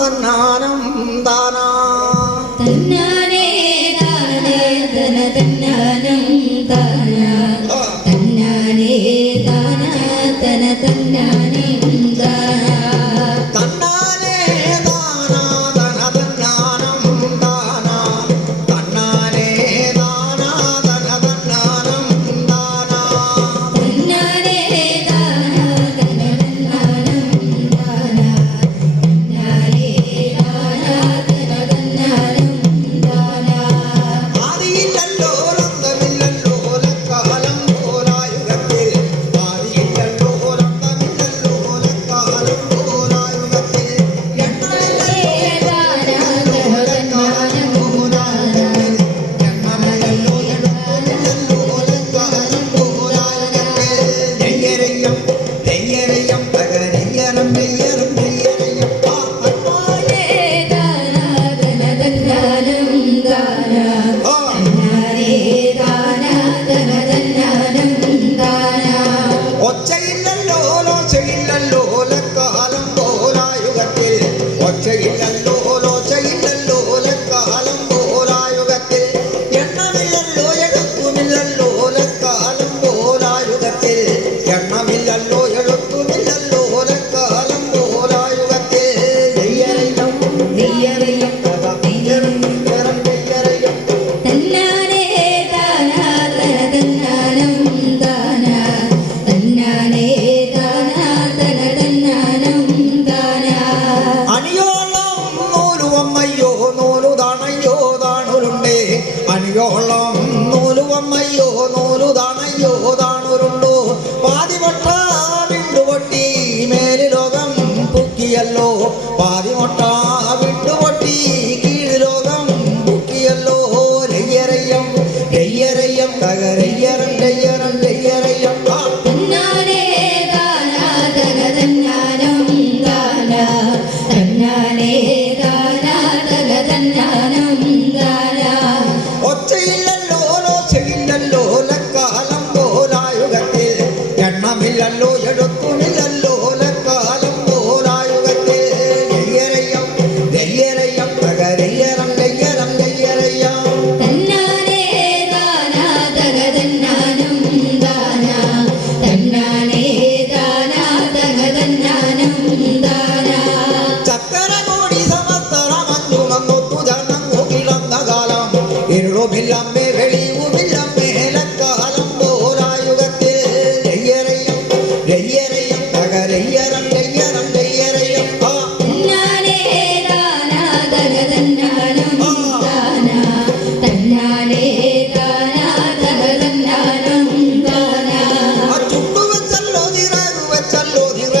തന്നാനം താനാ തന്നാനേ താനേ തന തന്നാനം താനാ തന്നാനേ താനാ തന തന്നാനേ താനാ തന്നാനേ താനാ തന തന്നാനം താനാ തന്നാനേ താനാ തന തന്നാനം താനാ തന്നാനേ താനാ തന തന്നാനം താനാ തന്നാനേ താനാ തന തന്നാനം താനാ ആദിയില്ലല്ലോ അന്തമില്ലല്ലോ ലക്കാലം പോരായുഗത്തിൽ ആദിയില്ലല്ലോ അന്തമില്ലല്ലോ ലക്കാലം പോരായുഗത്തിൽ എണ്ണമില്ലല്ലോ എണ്ണമില്ലല്ലോ ലക്കാലം പോരായുഗത്തിൽ നെയ്യരയ്യം നെയ്യരയ്യം തകരയ്യരം നെയ്യരം നെയ്യരയ്യം തന്നാനേ താനാ തന തന്നാനം താനാ തന്നാനേ താനാ തന തന്നാനം താനാ ഒച്ചയില്ലല്ലോ ലോച്ചയില്ലല്ലോ ലക്കാലം പോരായുഗത്തിൽ ഒച്ചയില്ലല്ലോ ലോച്ചയില്ലല്ലോ ലക്കാലം പോരായുഗത്തിൽ എണ്ണമില്ലല്ലോ എഴുത്തുമില്ലല്ലോ ലക്കാലം പോരായുഗത്തിൽ എണ്ണമില്ലല്ലോ എഴുത്തുമില്ലല്ലോ ലക്കാലം പോരായുഗത്തിൽ നെയ്യരയ്യം നെയ്യരയ്യം നെയ്യരം നെയ്യരം നെയ്യരയ്യം തന്നാനേ താനാ തന തന്നാനം താനാ തന്നാനേ താനാ തന തന്നാനം താനാ അണിയോളം നൂലുവമ്മയ്യോ നൂലുതാണയ്യോ താണുരുണ്ടേ അണിയോളം നൂലുവമ്മയ്യോ നൂലുതാണയ്യോ താണുരുണ്ടോ പാതിമൊട്ട വിണ്ടുപൊട്ടി മേല് ലോകം പൊക്കിയല്ലോ പാതിമൊട്ട വിണ്ടുപൊട്ടി കീഴ് ലോകം പൊക്കിയല്ലോ രയ്യരയ്യം രയ്യരയ്യം തകരയ്യരം രയ്യരം രയ്യരയ്യം തന്നാനേ താനാ തന തന്നാനം താനാ തന്നാനേ താനാ തന തന്നാനം താനാ ഒച്ചയില്ലല്ലോ ലോച്ചയില്ലല്ലോ ലക്കാലം പോരായുഗത്തിൽ എണ്ണമില്ലല്ലോ എഴുത്തുമില്ലല്ലോ ലക്കാലം പോരായുഗത്തിൽ നെയ്യരയ്യം നെയ്യരയ്യം തകരയ്യരം നെയ്യരം നെയ്യരയ്യം തന്നാനേ താനാ തന തന്നാനം താനാ തന്നാനേ താനാ തന തന്നാനം താനാ ചക്കര കോടി സമസ്തരമഞ്ഞു നന്നൊത്തു ജനങ്ങു കിടന്ന കാലം ഇരുളുമില്ലമ്മേ വെളിവുമില്ലമ്മേ ലക്കാലം പോരായുഗത്തിൽ നെയ്യരയ്യം നെയ്യരയ്യം തകരയ്യരം നെയ്യരം നെയ്യരയ്യം തന്നാനേ താനാ തന തന്നാനം താനാ തന്നാനേ താനാ തന തന്നാനം താനാ ചുട്ടു വെച്ചല്ലോ നിറകു വെച്ചല്ലോ നിറ